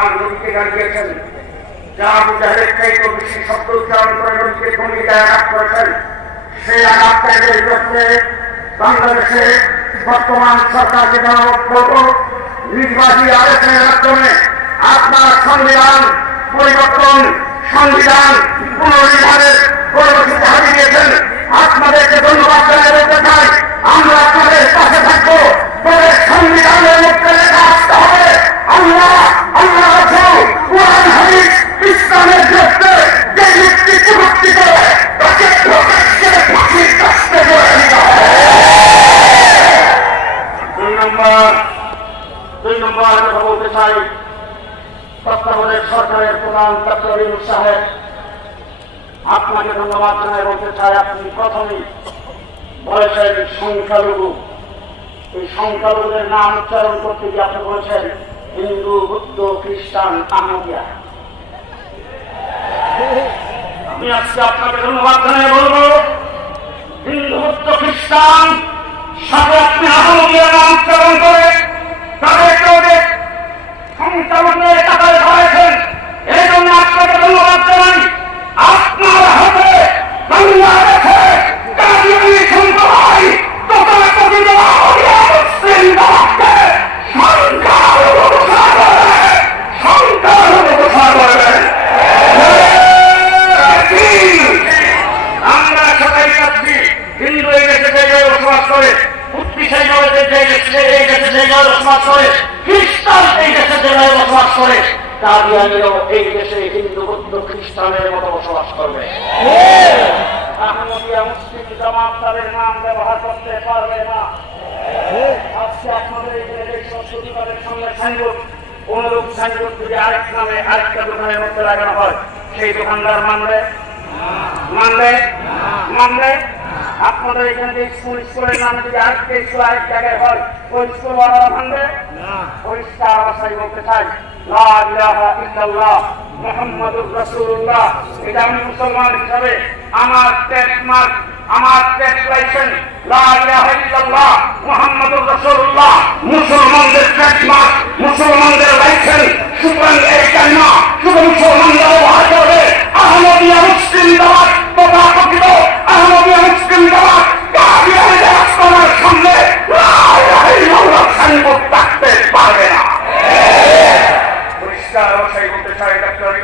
আমার নদীকে গাড়িয়েছেন যা শব্দ উচ্চারণ করে ভূমিকায় আঘাত করেছেন, সেই আঘাতটাকে বাংলাদেশে বর্তমান সরকারকে জানাব বলব নির্বাচী আদেশের মাধ্যমে আপনার সংবিধান পরিবর্তন, সংবিধান পুনর্নির্মাণের কর্মসূচি হারিয়ে দিয়েছেন। আপনাদেরকে ধন্যবাদ জানিয়ে নম্বর, দুই নম্বর বলতে চাই, তত্ত্বাবধায়ক সরকারের প্রধান ডক্টর সাহেব, আপনাকে ধন্যবাদ জানাই, বলতে চাই আপনি প্রথমেই বলেছেন সংখ্যালঘু। এই সংখ্যালঘুদের নাম উচ্চারণ করতে গিয়ে আপনি বলেছেন হিন্দু, বুদ্ধ, খ্রিস্টান আহমিয়া আমি আজকে আপনাকে ধন্যবাদ জানাই, বলব, হিন্দু, বুদ্ধ, খ্রিস্টান সাথে আপনি আহমিয়া নাম উচ্চারণ করে তাদেরকে ওদের সংখ্যালঘুদের টাকায় ধরেছেন এই জন্য আপনাকে ধন্যবাদ জানাই আপনার হাতে বাংলাদেশে কাদিয়ানি সম্প্রদায় তথা কথিত আহলিয়া মুসলিম সমাজকে সংখ্যালঘু ঘোষণা করবে সংখ্যালঘু ঘোষণা করবে আমরা সবাই যাচ্ছি হিন্দু এই দেশে যে জায়গায় বসবাস করে বুদ্ধি অনুরূপ সাইনবোর্ড আরেক নামে আরেকটা লাগানো হয় সেই দোকানদার মানবে মানবে মানবে আপনাদের এখানে যে স্কুল স্কুলের নামে যদি আরেকটা স্কুল আরেক জায়গায় হয় ওই স্কুল মানবে পরিষ্কার অবস্থায় বলতে চাই লা ইলাহা ইল্লাল্লাহ মুহাম্মাদুর রাসূলুল্লাহ। এটা আমি মুসলমান হিসাবে আমার আমার ট্যাক্স লাইসেন্স